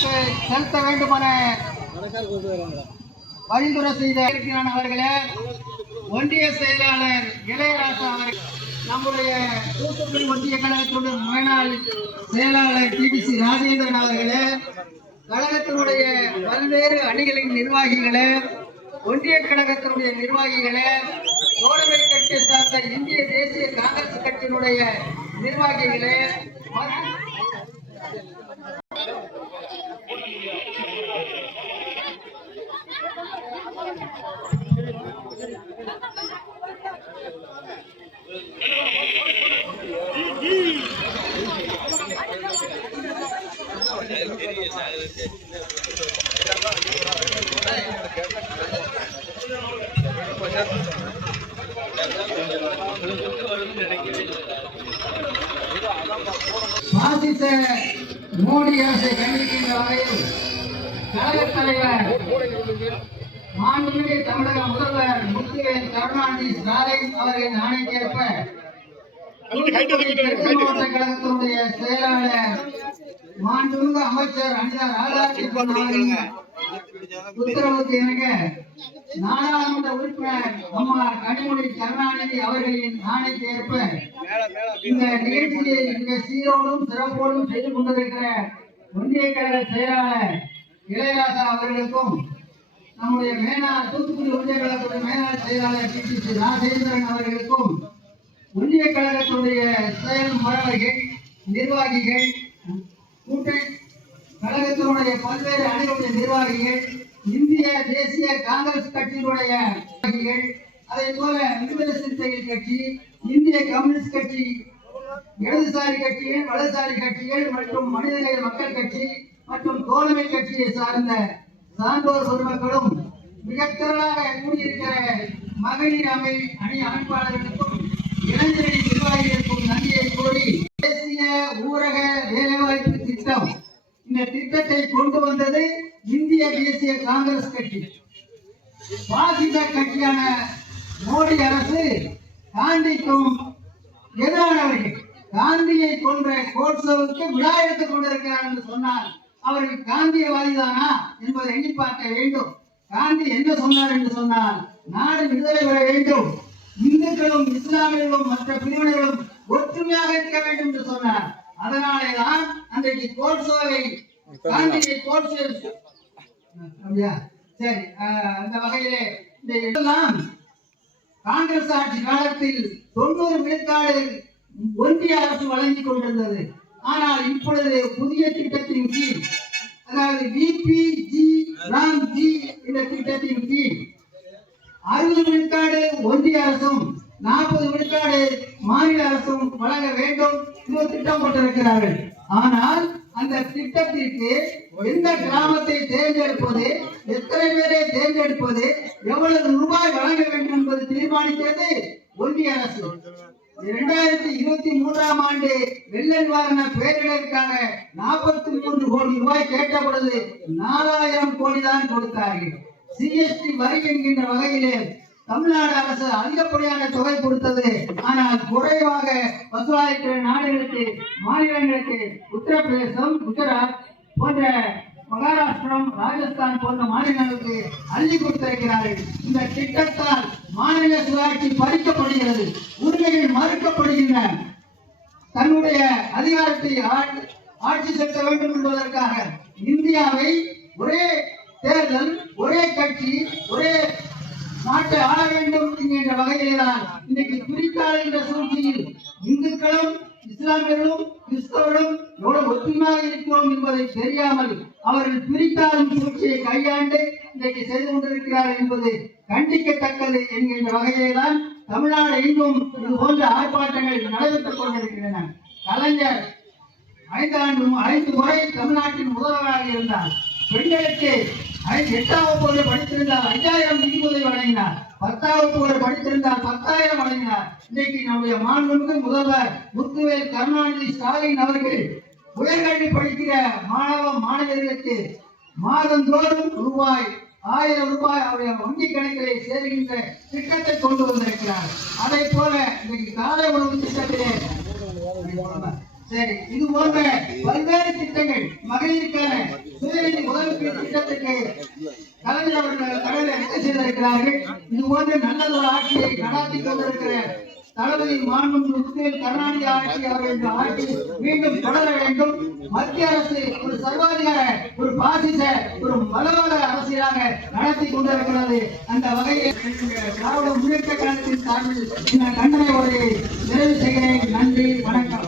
வாக்கு செலுத்த வேண்டுமென பரிந்துரை செய்த இருக்கிறான் அவர்களே ஒன்றிய செயலாளர் இளையராஜா அவர்கள் நம்முடைய தூத்துக்குடி ஒன்றிய கழகத்தினுடைய முன்னாள் செயலாளர் டிபிசி ராஜேந்திரன் அவர்களே கழகத்தினுடைய பல்வேறு அணிகளின் நிர்வாகிகளே ஒன்றிய கழகத்தினுடைய நிர்வாகிகளே தோழமை கட்சியை சார்ந்த இந்திய தேசிய காங்கிரஸ் கட்சியினுடைய நிர்வாகிகளே மற்றும் பாசிச மோடி அரசை கண்டிக்கின்ற வகையில் கழகத் தலைவர் மாண்புமிகு தமிழக முதல்வர் முத்துவேல் கருணாநிதி ஸ்டாலின் அவர்களின் ஆணைக்கேற்ப மாவட்ட கழகத்தினுடைய செயலாளர் மாண்புமிகு அமைச்சர் அனிதா ராதாகிருஷ்ணன் அவர்களின் உத்தரவுக்கு இணங்க நாடாளுமன்ற உறுப்பினர் அம்மா கனிமொழி கருணாநிதி அவர்களின் ஆணைக்கு ஏற்ப இந்த நிகழ்ச்சியை மிக சீரோடும் சிறப்போடும் செய்து கொண்டிருக்கிற ஒன்றிய கழக செயலாளர் இளையராஜா அவர்களுக்கும் நம்முடைய மேனா தூத்துக்குடி ஒன்றிய கழகத்துடைய மேலாள் செயலாளர் டி. சி. ராஜேந்திரன் அவர்களுக்கும் ஒன்றிய கழகத்துடைய செயல் முறைகள் நிர்வாகிகள் கூட்டணி கழகத்தினுடைய பல்வேறு அணிகளுடைய நிர்வாகிகள் இந்திய தேசிய காங்கிரஸ் கட்சியினுடைய நிர்வாகிகள் அதே போல விடுதலை சிறுத்தைகள் கட்சி இந்திய கம்யூனிஸ்ட் கட்சி இடதுசாரி கட்சிகள் வலதுசாரி கட்சிகள் மற்றும் மனிதநேய மக்கள் கட்சி மற்றும் தோழமை கட்சியை சார்ந்த சான்றோர் பொதுமக்களும் மிக கூடியிருக்கிற மகளிர் அமை அணி அமைப்பாளர்களுக்கும் இளைஞரணி நிர்வாகிகளுக்கும் நன்றியை கோரி தேசிய ஊரக வேலைவாய்ப்பு திட்டம் இந்த திட்டத்தை கொண்டு வந்தது இந்திய தேசிய காங்கிரஸ் கட்சி. பாசிச கட்சியான மோடி அரசு காந்திக்கும் எதிரானவர்கள். காந்தியை கொன்ற கோட்சவுக்கு விழா எடுத்துக் கொண்டிருக்கிறார் என்று சொன்னார் அவர்கள் காந்தியவாதிதானா என்பதை எண்ணி பார்க்க வேண்டும். காந்தி என்ன சொன்னார் என்று சொன்னால் நாடு விடுதலை பெற வேண்டும். இந்துக்களும் இஸ்லாமியர்களும் மற்ற பிரிவினர்களும் ஒற்றுமையாக இருக்க வேண்டும் என்று சொன்னார். அதனாலே தான் அன்றைக்கு கோட்சோவை காந்தியை கோட்சோ அப்படியா? சரி அந்த வகையிலே இந்த இதெல்லாம் காங்கிரஸ் ஆட்சி காலத்தில் தொண்ணூறு விழுக்காடு ஒன்றிய அரசு வழங்கி கொண்டிருந்தது. ஆனால் இப்பொழுது புதிய திட்டத்தின் கீழ் அதாவது பிபிஜி ராம் ஜி என்ற திட்டத்தின் கீழ் அறுபது விழுக்காடு ஒன்றிய அரசும் நாற்பது விழுக்காடு மாநில அரசும் வழங்க வேண்டும் என்று திட்டம் போட்டிருக்கிறார்கள் ஆனால் அந்த திட்டத்திற்கு எந்த கிராமத்தை தேர்ந்தெடுப்பது எத்தனை பேரை தேர்ந்தெடுப்பது எவ்வளவு ரூபாய் வழங்க வேண்டும் என்பது தீர்மானிக்கிறது ஒன்றிய அரசு. இரண்டாயிரத்தி இருபத்தி மூன்றாம் ஆண்டு வெள்ள நிவாரண பேரிடருக்காக நாற்பத்தி மூன்று கோடி ரூபாய் கேட்ட பொழுது நாலாயிரம் கோடி தான் கொடுத்தார்கள். ஜிஎஸ்டி வரி என்கின்ற வகையிலே தமிழ்நாடு அரசு அதிகப்படியான தொகை கொடுத்தது. ஆனால் குறைவாக வசூலாயிற்ற நாடுகளுக்கு மாநிலங்களுக்கு உத்தரப்பிரதேசம் குஜராத் போன்ற மகாராஷ்டிரம் ராஜஸ்தான் போன்ற மாநிலங்களுக்கு அள்ளி கொடுத்திருக்கிறார்கள். இந்த திட்டத்தால் மாநில சுயாட்சி பறிக்கப்படுகிறது உரிமைகள் மறுக்கப்படுகின்றன. தன்னுடைய அதிகாரத்தை ஆட்சி செலுத்த வேண்டும் என்பதற்காக இந்தியாவை ஒரே தேர்தல் ஒரே கட்சி ஒரே நாட்டை ஆள வேண்டும் என்கின்ற வகையில்தான் இன்னைக்கு பிரித்தாள் என்ற சூழ்ச்சியில் இந்துக்களும் இஸ்லாமியர்களும் கிறிஸ்தவர்களும் எவ்வளவு ஒற்றுமையாக இருக்கிறோம் என்பதை தெரியாமல் அவர்கள் பிரித்தாளும் சூழ்ச்சியை கையாண்டு இன்றைக்கு செய்து கொண்டிருக்கிறார்கள் என்பது கண்டிக்கத்தக்கது என்கின்ற வகையிலே தான் தமிழ்நாடு எங்கும் இது போன்ற ஆர்ப்பாட்டங்கள் நடைபெற்றுக் கொண்டிருக்கின்றன. கலைஞர் ஐந்தாண்டு ஐந்து முறை தமிழ்நாட்டின் முதல்வராக இருந்தார். பெண்களுக்கு எட்டாம் வகுப்பு படித்திருந்தால் ஐயாயிரம் நிதி உதவி வழங்கினார் பத்தாம் வகுப்பு வரை படித்திருந்தால் பத்தாயிரம் வழங்கினார். இன்னைக்கு நம்முடைய மாண்புமிகு முதல்வர் முத்துவேல் கருணாநிதி ஸ்டாலின் அவர்கள் உயர்கல்வி படிக்கிற மாணவ மாணவர்களுக்கு மாதந்தோறும் ரூபாய் ஆயிரம் ரூபாய் அவருடைய வங்கி கணக்கிலே சேருகின்ற திட்டத்தை கொண்டு வந்திருக்கிறார். அதை போல இன்னைக்கு காலை உணவு திட்டத்திலே சரி இது போன்ற பல்வேறு திட்டங்கள் மகளிருக்கான சுயநிதி முதலீட்டு திட்டத்திற்கு கலைஞர் அவர்கள் தலைவர் என்ன செய்திருக்கிறார்கள் இது போன்ற நல்லதொரு ஆட்சியை நடாத்தி கொண்டிருக்கிற தளபதி மாண்புமிகு கருணாநிதி ஆட்சி அவர்கள் ஆட்சி மீண்டும் தொடர வேண்டும். மத்திய அரசு ஒரு சர்வாதிகார ஒரு பாசிச ஒரு மதவாத அரசியலாக நடத்தி கொண்டிருக்கிறது. அந்த வகையில் திராவிட முன்னேற்ற கழகத்தின் சார்பில் இந்த கண்டன உரையை நிறைவு செய்கிறேன். நன்றி வணக்கம்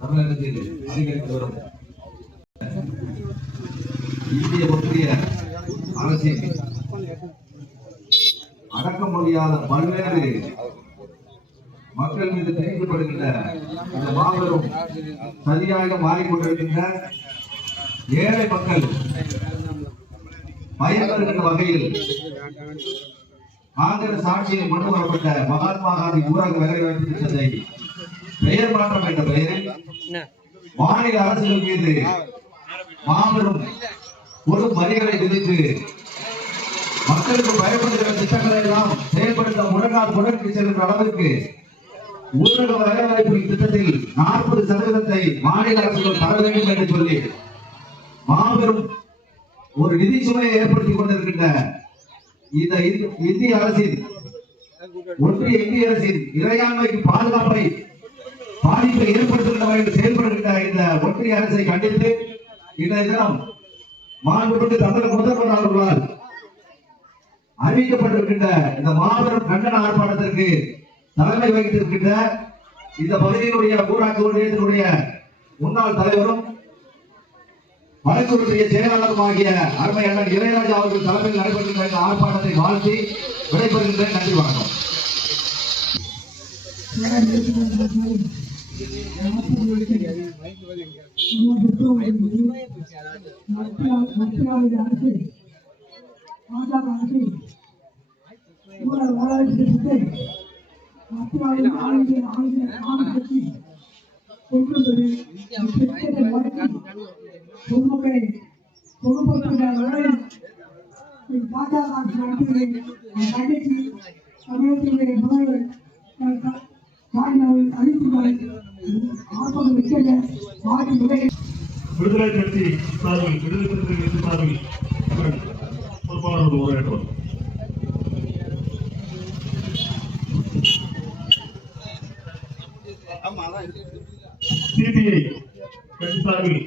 தமிழகத்தில் அதிகரித்து வரும் இந்திய ஒன்றிய அரசின் அடக்க முடியாத பல்வேறு மக்கள் மீது திணிக்கப்படுகின்ற இந்த மாபெரும் சரியாக மாறிக்கொண்டிருக்கின்ற ஏழை மக்கள் பயன்பெறுகின்ற வகையில் காங்கிரஸ் ஆட்சியில் கொண்டு வரப்பட்ட மகாத்மா காந்தி ஊரக வேலைவாய்ப்பு திட்டத்தை பெயர் மாற்றம் என்ற பெயரில் மாநில அரசுகள் மீது மாபெரும் பொது வரிகளை விதித்து மக்களுக்கு பயன்படுகிற திட்டங்களை எல்லாம் செயல்படுத்த முழங்கால் முடக்கி செல்கின்ற அளவிற்கு ஊரக வேலைவாய்ப்பு திட்டத்தில் நாற்பது சதவீதத்தை மாநில அரசுகள் தர வேண்டும் என்று சொல்லி மாபெரும் ஒரு நிதி சுமையை ஏற்படுத்திக் கொண்டிருக்கின்ற இந்த இந்திய அரசின் ஒன்றிய இந்திய அரசின் இறையாண்மைக்கு பாதுகாப்பை பாதிப்பை ஏற்படுத்துகின்ற வகையில் செயல்படுகின்ற இந்த ஒன்றிய அரசை கண்டித்து இன்றைய தினம் மாண்புமிகு தமிழக முதல்வர் அவர்களால் அறிவிக்கப்பட்டிருக்கின்ற இந்த மாபெரும் கண்டன ஆர்ப்பாட்டத்திற்கு தலைமை வகித்திருக்கின்ற இந்த பகுதியினுடைய ஊராட்சி ஒன்றியத்தினுடைய முன்னாள் தலைவரும் வடக்கு ஒன்றிய செயலாளருமாகிய அருமை அண்ணன் இளையராஜா அவர்கள் தலைமையில் நடைபெறுகின்ற இந்த ஆர்ப்பாட்டத்தை வாழ்த்தி விடைபெறுகின்ற நன்றி வணக்கம். மத்திய அரசு பொதுமக்களை பொதுமக்களுடைய பாஜக ஆட்சி தமிழகத்தினுடைய முதல்வர் விடுதலை கட்சி சார்பில் விடுதலை கட்சி சார்பில் பொறுப்பாளர்கள் உரையாற்றுவார் சிபிஐ கட்சி சார்பில்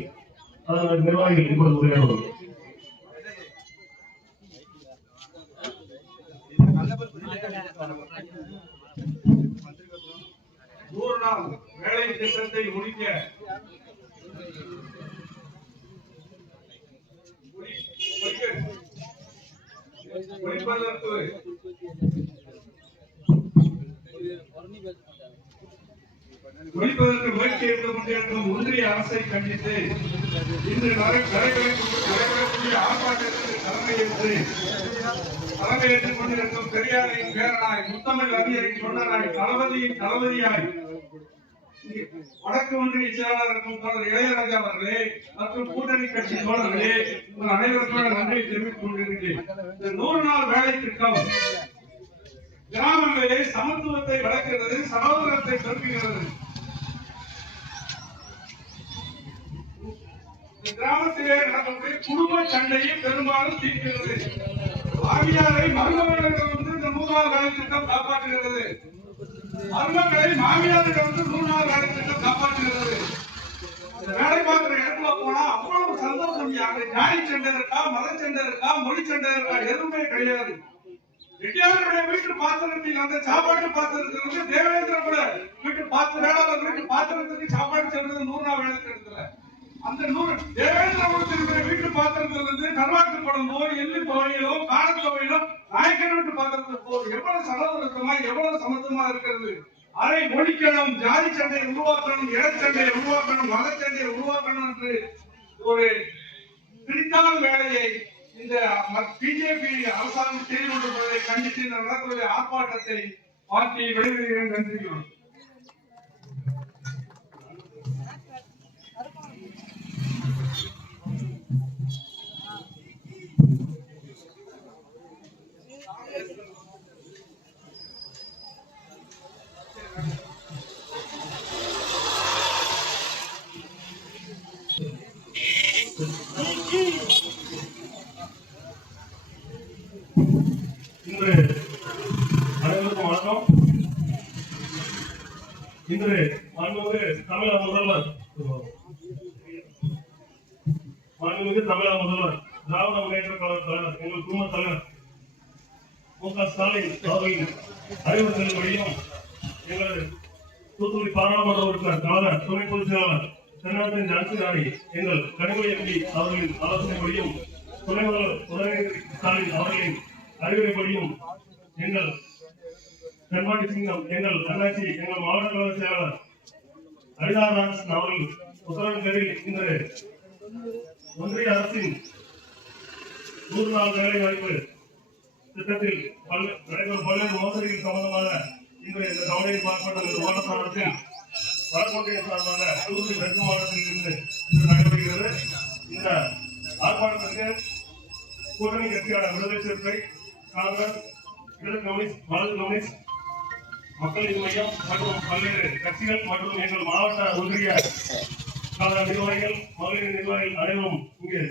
அதன் நிர்வாகிகள் இப்பொழுது உரையாடுவார் நூறு நாள் வேலை திட்டத்தை ஒழிப்பதற்கு முயற்சி எடுத்துக் கொண்டிருக்கும் ஒன்றிய அரசை கண்டித்து இன்று நடைபெறக்கூடிய நடைபெறக்கூடிய ஆர்ப்பாட்டத்திற்கு தலைமையேற்று தலைமையேற்றுக் கொண்டிருக்கும் பெரியாரின் பேரனாய் முத்தமிழ் அறிஞரின் தொண்டராய் தளபதியின் தளபதியாய் வடக்கு ஒன்றிய செயலாளருக்கும் தோழர் இளையராஜா அவர்களே மற்றும் கூட்டணி கட்சி தோழர்களே உங்கள் அனைவருக்கும் நன்றியை தெரிவித்துக் கொண்டிருக்கிறேன். இந்த நூறு நாள் வேலை திட்டம் கிராமங்களிலே சமத்துவத்தை வளர்க்கிறது சகோதரத்தை பெருக்குகிறது. இந்த கிராமத்திலே நடக்கக்கூடிய குடும்ப சண்டையை பெரும்பாலும் தீர்க்கிறது. மாமியாரை மருமகளிடம் வந்து இந்த நூறு நாள் வேலை திட்டம் காப்பாற்றுகிறது. மருமக்களை மாமியாரிடம் வந்து நூறு நாள் வேலை திட்டம் காப்பாற்றுகிறது. வேலை பார்க்கிற இடத்துல போனா அவ்வளவு சந்தோஷம் அங்க ஜாதி சண்டை இருக்கா மத சண்டை இருக்கா மொழி சண்டை இருக்கா எதுவுமே கிடையாது. ரெட்டியாருடைய வீட்டு பாத்திரத்தில் அந்த சாப்பாட்டு பாத்திரத்தில் வந்து தேவேந்திர கூட வீட்டு பாத்திர வேளாளர் வீட்டு பாத்திரத்துக்கு சாப்பாடு சென்றது நூறு நாள் வேலை திட்டத்துல. அந்த நூறு தேவேந்திர குலத்தினுடைய வீட்டு பாத்திரத்துல இருந்து கருவாட்டு குழம்போ எள்ளு துவையிலோ கார துவையிலோ வீட்டு பாத்திரத்தில் போகுது எவ்வளவு சகோதரத்துவமா எவ்வளவு சமத்துவமா இருக்கிறது? அதை ஒழிக்கணும் ஜாதி சண்டையை உருவாக்கணும் இனச்சண்டையை உருவாக்கணும் மத உருவாக்கணும் என்று ஒரு பிரித்தால் வேலையை இந்த பிஜேபி அரசாங்கம் செய்து கொண்டிருப்பதை கண்டித்து இந்த நடக்கக்கூடிய ஆர்ப்பாட்டத்தை பார்ட்டி வெளியிடுகிறேன் நன்றி. இன்று மாண்புமிகு தமிழக முதல்வர். மாண்புமிகு தமிழக முதல்வர் திராவிட முன்னேற்ற கழக தலைவர் எங்கள் குடும்ப தலைவர் மு க ஸ்டாலின் அவர்களின் அறிவுறுத்தலின்படியும் எங்கள் தூத்துக்குடி பாராளுமன்ற உறுப்பினர் கழக துணை பொதுச் செயலாளர் தென்னாட்டின் ஜான்சி எங்கள் கனிமொழி எம்பி அவர்களின் ஆலோசனைப்படியும் துணை முதல்வர் உதயநிதி ஸ்டாலின் அவர்களின் அறிவுரைப்படியும் எங்கள் தென்பாண்டி சிங்கம் எங்கள் நகராட்சி எங்கள் மாவட்ட கழக செயலாளர் ஹரிதாராஜன் அவர்கள் உத்தரவின் பேரில் இன்று ஒன்றிய அரசின் நூறு நாள் வேலை வாய்ப்பு திட்டத்தில் நடைபெறும் பல்வேறு மோசடிகள் சம்பந்தமாக இன்று இந்த கவலை பார்க்கப்பட்ட இந்த ஓட்டத்தாளத்தில் வடக்கொன்றிய சார்பாக தூத்துக்குடி தெற்கு மாவட்டத்தில் இருந்து இன்று நடைபெறுகிறது. இந்த ஆர்ப்பாட்டத்திற்கு கூட்டணி கட்சியான விடுதலை சிறுத்தை காங்கிரஸ் இடது கம்யூனிஸ்ட் வலது கம்யூனிஸ்ட் மக்கள் மையம் மற்றும் பல்வேறு கட்சிகள் மற்றும் எங்கள் மாவட்ட ஒன்றிய நிர்வாகிகள் மகளிர் நிர்வாகிகள் அனைவரும் இங்கு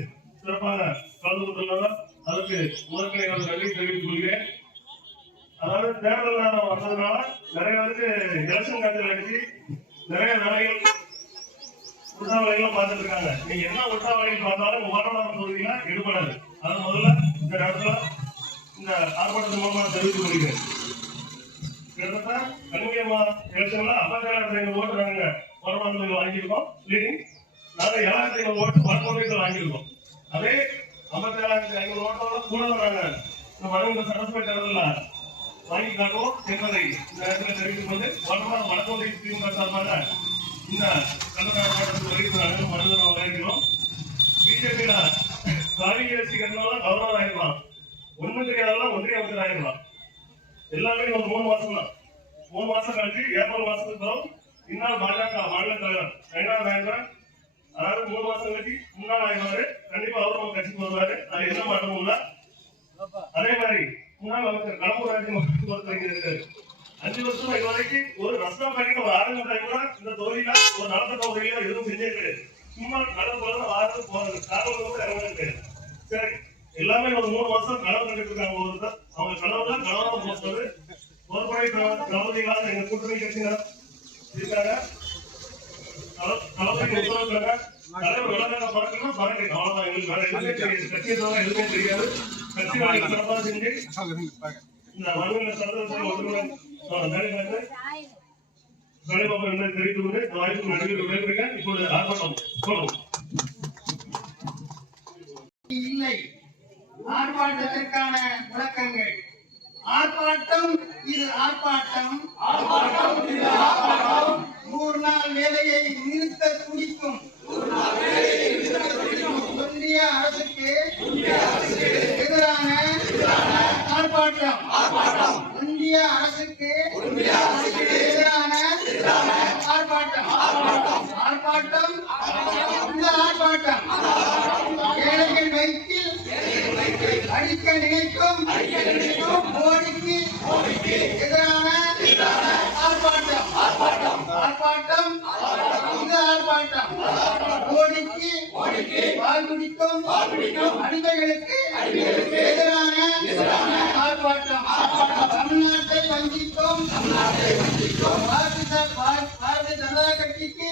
சிறப்பாக கலந்து கொண்டுள்ளனர். அதற்கு முதற்கனை நான் நன்றி தெரிவித்துக் கொள்கிறேன். அதாவது தேர்தல் நேரம் வந்ததுனால நிறைய பேருக்கு எலெக்ஷன் காலத்தில் அடிச்சு நிறைய வேலைகள் உட்டா வேலைகளும் பார்த்துட்டு இருக்காங்க. நீங்க என்ன உட்டா வேலைகள் பார்த்தாலும் உங்க வாரணாசி தொகுதியில எடுபடாது. அது முதல்ல இந்த இடத்துல இந்த ஆர்ப்பாட்டத்தின் மூலமாக தெரிவித்துக் கொள்கிறேன். கிட்டத்தட்ட கல்வியம்மா எலெக்ஷன்ல ஐம்பத்தாயிரத்தி ஐநூறு ஓட்டு நாங்க வருமானத்தில் வாங்கியிருக்கோம். லீடிங் நாங்க ஏழாயிரத்தி ஐநூறு ஓட்டு வடமொழியில் வாங்கியிருக்கோம். அதே ஐம்பத்தேழாயிரத்தி ஐநூறு ஓட்டோட கூட நாங்க இந்த வருகின்ற சட்டசபை தேர்தலில் வாங்கி காட்டுவோம் என்பதை இந்த இடத்துல தெரிவித்துக் கொண்டு வருமான வடமொழி திமுக சார்பாக இந்த கள்ளக்கார மாவட்டத்தில் வருகின்ற அனைவரும் மனிதர்கள் வரவேற்கிறோம் பிஜேபியில சாதிகரசிகர்னால கவர்னர் ஆயிருக்கலாம் ஒண்ணும் தெரியாதெல்லாம் ஒன்றிய அமைச்சர் ஆயிருக்கலாம் எல்லாமே ஒரு மூணு மாசம் தான். மூணு மாசம் கழிச்சு ஏப்ரல் மாசத்துக்கு பிறகு இன்னால் பாஜக மாநில தலைவர் ரெண்டாவது ஆயிரம் அதாவது மூணு மாசம் கழிச்சு முன்னாள் ஆயிடுவாரு கண்டிப்பா அவர் நம்ம கட்சிக்கு வருவாரு. அது என்ன மாற்றமும் இல்ல. அதே மாதிரி முன்னாள் அமைச்சர் கடம்பூர் ராஜு ஒருத்தர் இருக்காரு அஞ்சு வருஷம் இது வரைக்கும் ஒரு ரஸ்தா பாக்கெட் ஒரு ஆரஞ்சு மிட்டாய் கூட இந்த தொகுதியில ஒரு நலத்த தொகுதியில எதுவும் செஞ்சே கிடையாது சும்மா கடல் போறது வாரத்துக்கு போறது காரணம் கூட இறங்க கிடையாது சரி எல்லாமே ஒரு மூணு மாசம் கனவு கண்டுட்டு இருக்காங்க ஒருத்தர் அவங்க கனவுல கனவா போகிறது ஒரு முறை தளபதிகளாக எங்க கூட்டணி கட்சியினர் இருக்காங்க தள- தளபதி உத்தரவுக்காக தலைவர் விளக்காக பறக்கணும் பறக்கணும் அவ்வளவுதான் எங்களுக்கு வேற எதுவுமே தெரியாது எதுவுமே கட்சி சிறப்பாக செஞ்சு இந்த மனுவின ஒருவன் கொண்டு வாய்ப்பு இப்பொழுது ஆர்ப்பாட்டம் சொல்லுவோம் இல்லை. ஆர்ப்பாட்டத்திற்கான விளக்கங்கள் ஆர்ப்பாட்டம் இது ஆர்ப்பாட்டம். நூறு நாள் வேலையை நிறுத்த துடிக்கும் ஒன்றிய அரசுக்கு எதிரான ஆர்ப்பாட்டம் ஒன்றிய அரசுக்கு எதிரான ஆர்ப்பாட்டம் ஆர்ப்பாட்டம் இந்த ஆர்ப்பாட்டம் ஏழைகள் வயிற்றில் அடிக்க நினைக்கும் மோடிக்கு எதிரான ஆர்ப்பாட்டம். ஆர்ப்பாட்டம். இந்த ஆர்ப்பாட்டம் மோடிக்கு பால் குடிக்கும் அடிமைகளுக்கு எதிரான ஆர்ப்பாட்டம். தமிழ்நாட்டை வஞ்சிக்கும் பாரதிய ஜனதா கட்சிக்கு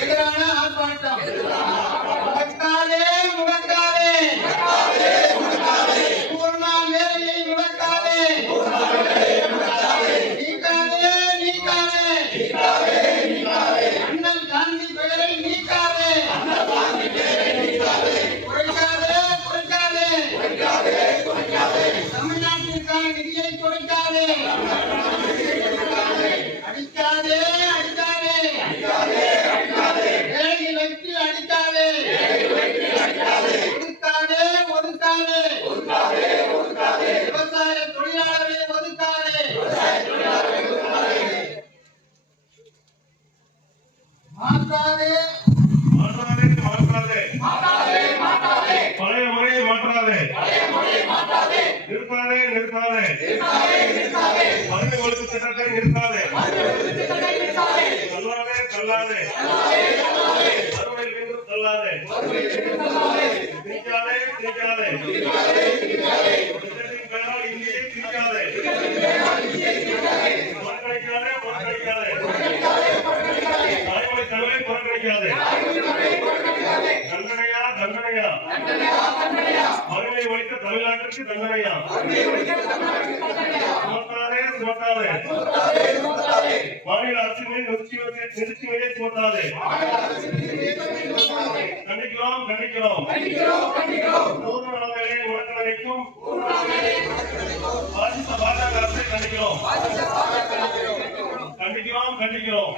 எதிரான ஆர்ப்பாட்டம். நிதியை குறைக்காதே அடிக்காதே அடிக்காதே. ஏழை வயிற்றில் அடிக்காதே. ஒதுக்காதே ஒதுக்காதே. விவசாய தொழிலாளர்களை ஒதுக்காதே. மாற்றாதே மாற்றாதே பழைய முறையை மாற்றாதே நிறுத்தாதே மருந்து ஒழுங்கு திட்டத்தை நிறுத்தாதே கல்லாதே கல்லாதே. அறுவடையில் மீண்டும் கல்லாதே. திணிக்காதே திணிக்காதே திட்டத்தின் பெயரால் இந்தியை திணிக்காதே புறக்கணிக்காதே புறக்கணிக்காதே. தாய்மொழி தமிழை புறக்கணிக்காதே. தண்டனையா தண்டனையா. மறுமை ஒழித்த தமிழ்நாட்டிற்கு தண்டனையா? சுமத்தாதே சுமத்தாதே மாநில அரசின் நிறுத்தி நிறுத்தி வைத்தே சுமத்தாதே கண்டிக்கிறோம் கண்டிக்கிறோம். நினைக்கும் பாதித்த பாஜக அரசை கண்டிக்கிறோம். கண்டிக்கிறோம் கண்டிக்கிறோம்.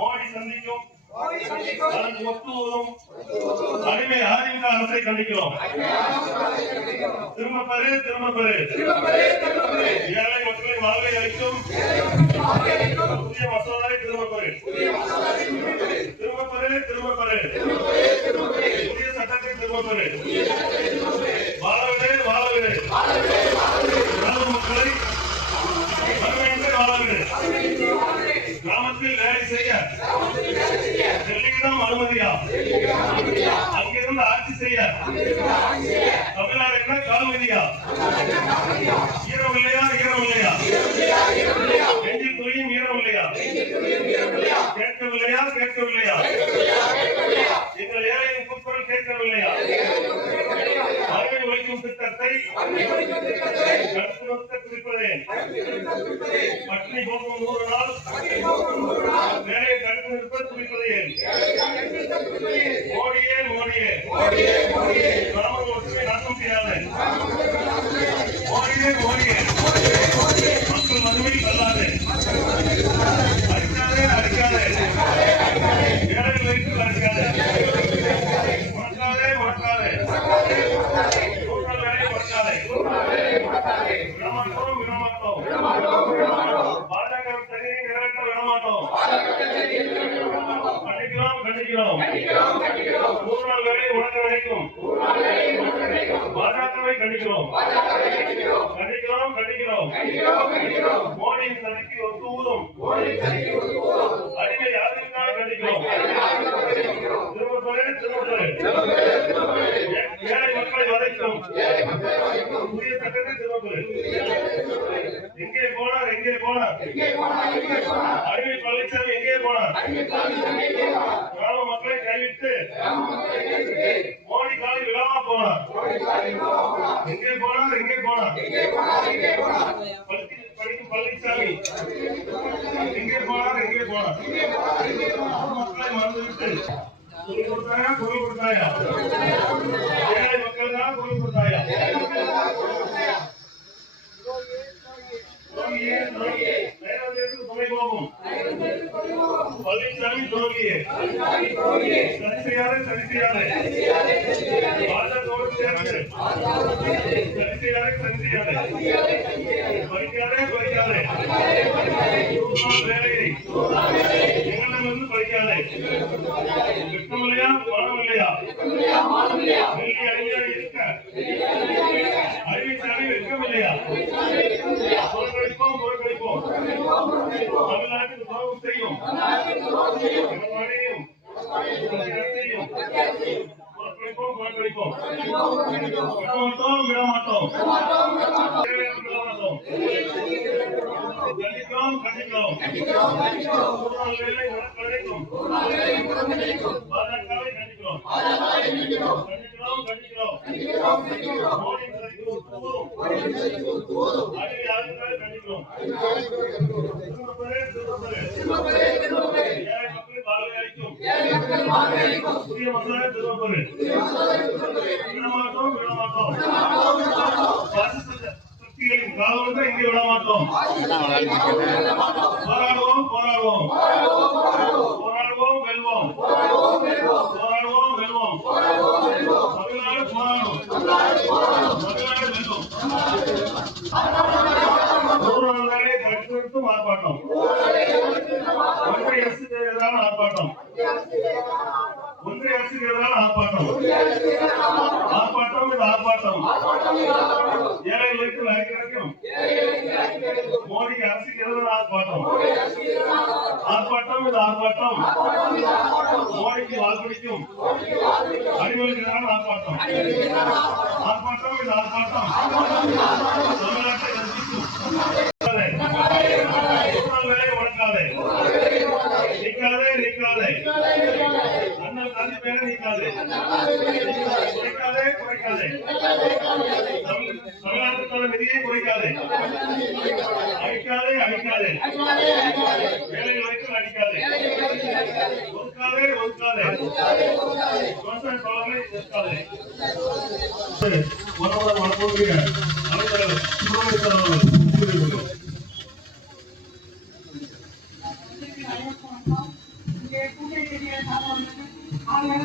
மோடி சந்திக்கும். அதற்கு ஒத்துவதும் அடிமை அதிமுக அரசை கண்டிக்கிறோம். திரும்ப பெரு திரும்ப பெரு ஏழை மக்களின் வாழ்வை அளிக்கும் புதிய மசோதாவை திரும்ப பெரு திரும்ப பெரு திரும்ப பெரு புதிய சட்டத்தை திரும்ப பெரு அங்கிருந்து ஆட்சி செய்ய. தமிழ்நாடு என்ன? கால்வதியா அடிமை பழனிசாமி எங்கே போனார் கிராம மக்களை கைவிட்டு மோடி காலை விழாவா போனார் எங்கே போனார் எங்கே போனார் பள்ளி- படிக்கும் பழனிசாமி எங்கே போனார் எங்கே போனார் மக்களை மறந்துவிட்டு குரல் கொடுத்தாயா குரல் கொடுத்தாயா ஏழை மக்கள் தான் குரல் கொடுத்தாயா துரோகியே, துரோகியே. நயனாதேவிக்கு துணை போகும் பழனிசாமி துரோகியே சரி செய்யாதே சரி செய்யாதே பாஜகவோடு சேர்ந்து சரி செய்யாதே சரி செய்யாதே பறிக்காதே விட மாட்டோம் விட மாட்டோம் விட கண்டிக்கிறோம் கண்டிக்கிறோம் ஒரு நாள் வேலை பாஜகவை கண்டிக்கிறோம் கண்டிக்கிறோம் கண்டிக்கிறோம் மோடி கண்டிக்கிறோம் ஏழை மக்கள் அளிக்கும் காவலத்தை இங்கே விடமாட்டோம் போராடுவோம் போராடுவோம் வெல்வோம் போராடுவோம் வெல்வோம் தமிழ்நாடு போராடும் தமிழ்நாடு வெல்லும் நூறு நாள்களே கட்டுநிறுத்தும் ஆர்ப்பாட்டம் ஒன்றிய அரசுக்கு எதிரான ஆர்ப்பாட்டம் ஒன்றிய அரசுக்கு எதிரான ஆர்ப்பாட்டம் ஆர்ப்பாட்டம் இது ஆர்ப்பாட்டம் ஏழைகளுக்கு அடிக்கிறக்கும் மோடி அரசுக்கு எதிரான ஆர்ப்பாட்டம் ஆர்ப்பாட்டம் ஆர்ப்பாட்டம் இது ஆர்ப்பாட்டம் மோடிக்கு வாக்களிக்கும் அடிமைகளுக்கு எதிரான ஆர்ப்பாட்டம் ஆர்ப்பாட்டம் இது ஆர்ப்பாட்டம் தமிழ்நாட்டை ரசிக்கும் ஊழல்களை முடக்காதே நீக்காதே நீக்காதே அண்ணல் தந்தி பேரை நீக்காதே குறைக்காதே. தமிழ்நாட்டுக்கான நிதியை குறைக்காதே. அழிக்காதே அழிக்காதே வேலை வரைக்கும் அழிக்காதே ஒதுக்காதே ஒதுக்காதே. விவசாய சவால்களை அவர்கள் கூட்டணி ஆளுநர்